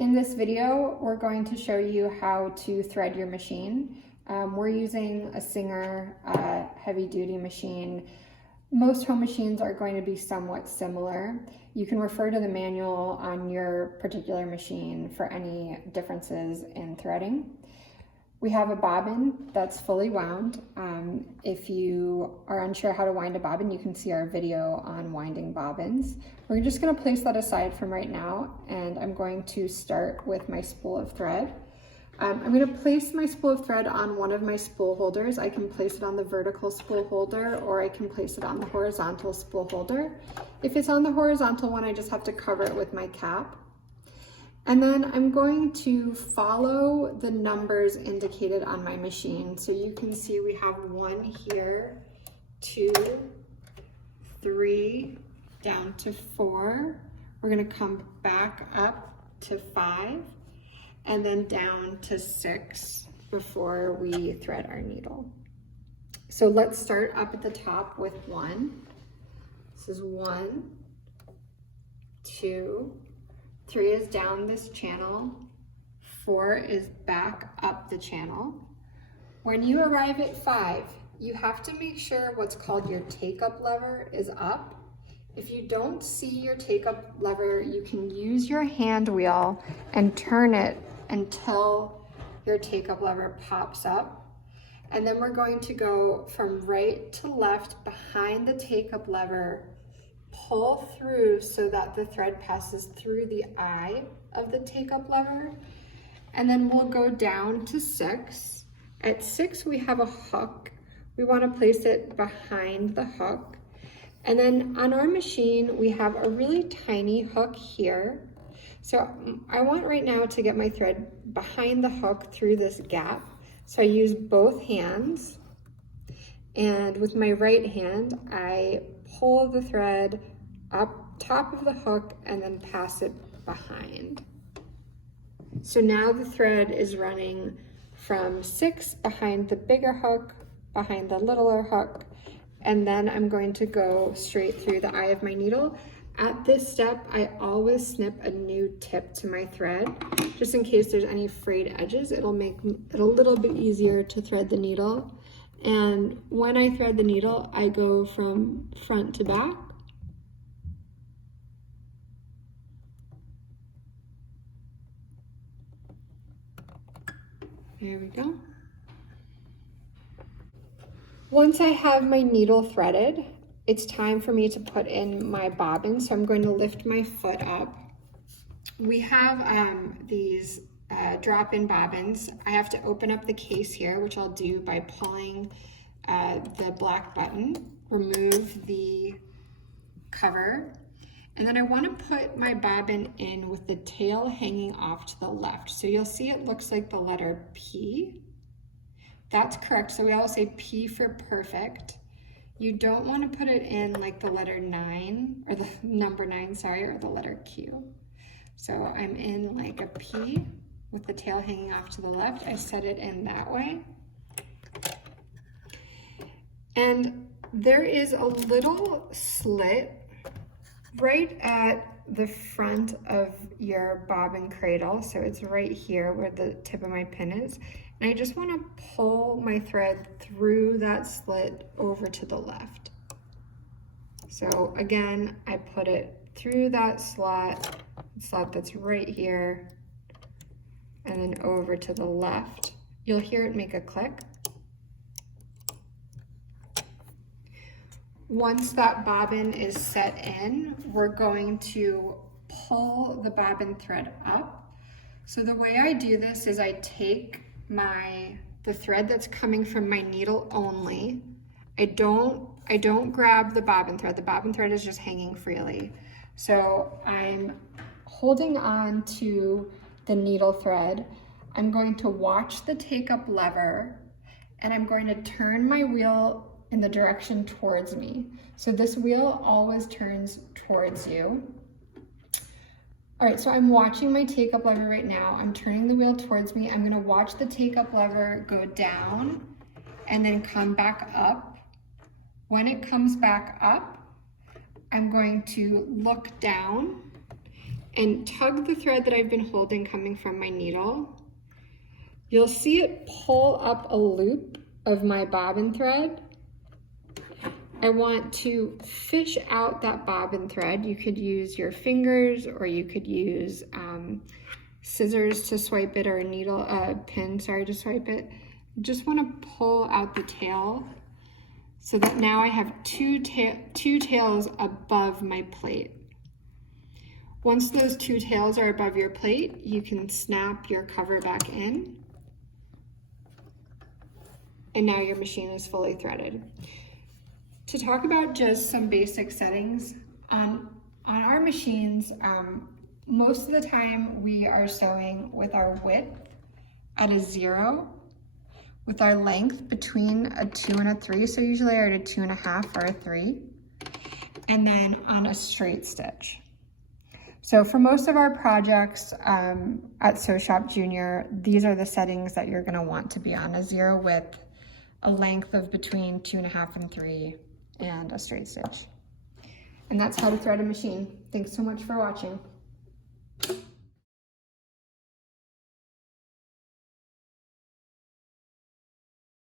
In this video, we're going to show you how to thread your machine. We're using a Singer heavy-duty machine. Most home machines are going to be somewhat similar. You can refer to the manual on your particular machine for any differences in threading. We have a bobbin that's fully wound. If you are unsure how to wind a bobbin, you can see our video on winding bobbins. We're just going to place that aside from right now, and I'm going to start with my spool of thread. I'm going to place my spool of thread on one of my spool holders. I can place it on the vertical spool holder, or I can place it on the horizontal spool holder. If it's on the horizontal one, I just have to cover it with my cap. And then I'm going to follow the numbers indicated on my machine. So you can see we have 1 here, 2, 3, down to 4. We're going to come back up to 5, and then down to 6 before we thread our needle. So let's start up at the top with 1. This is 1, 2, 3 is down this channel, 4 is back up the channel. When you arrive at 5, you have to make sure what's called your take-up lever is up. If you don't see your take-up lever, you can use your hand wheel and turn it until your take-up lever pops up. And then we're going to go from right to left behind the take-up lever, pull through so that the thread passes through the eye of the take-up lever, and then we'll go down to 6. At 6, we have a hook. We want to place it behind the hook. And then on our machine, we have a really tiny hook here. So I want right now to get my thread behind the hook through this gap. So I use both hands, and with my right hand, I pull the thread up top of the hook and then pass it behind. So now the thread is running from 6 behind the bigger hook, behind the littler hook, and then I'm going to go straight through the eye of my needle. At this step, I always snip a new tip to my thread, just in case there's any frayed edges. It'll make it a little bit easier to thread the needle. And when I thread the needle, I go from front to back. There we go. Once I have my needle threaded, it's time for me to put in my bobbin. So I'm going to lift my foot up. We have these drop-in bobbins. I have to open up the case here, which I'll do by pulling the black button, remove the cover, and then I want to put my bobbin in with the tail hanging off to the left. So you'll see it looks like the letter P. That's correct. So we always say P for perfect. You don't want to put it in like the letter 9, or the number 9, sorry, or the letter Q. So I'm in like a P with the tail hanging off to the left. I set it in that way. And there is a little slit right at the front of your bobbin cradle. So it's right here where the tip of my pin is. And I just want to pull my thread through that slit over to the left. So again, I put it through that slot that's right here, and then over to the left. You'll hear it make a click. Once that bobbin is set in, we're going to pull the bobbin thread up. So the way I do this is I take the thread that's coming from my needle only. I don't grab the bobbin thread. The bobbin thread is just hanging freely. So I'm holding on to the needle thread. I'm going to watch the take-up lever, and I'm going to turn my wheel in the direction towards me. So this wheel always turns towards you. All right, so I'm watching my take-up lever right now. I'm turning the wheel towards me. I'm gonna watch the take-up lever go down and then come back up. When it comes back up, I'm going to look down and tug the thread that I've been holding coming from my needle. You'll see it pull up a loop of my bobbin thread. I want to fish out that bobbin thread. You could use your fingers, or you could use scissors to swipe it, or a pin, sorry, to swipe it. Just want to pull out the tail so that now I have two tails above my plate. Once those two tails are above your plate, you can snap your cover back in. And now your machine is fully threaded. To talk about just some basic settings, on our machines, most of the time we are sewing with our width at a 0, with our length between a 2 and a 3, so usually are at a 2.5 or a 3, and then on a straight stitch. So for most of our projects at Sew Shop Junior, these are the settings that you're gonna want to be on: a 0 width, a length of between 2.5 and 3, and a straight stitch. And that's how to thread a machine. Thanks so much for watching.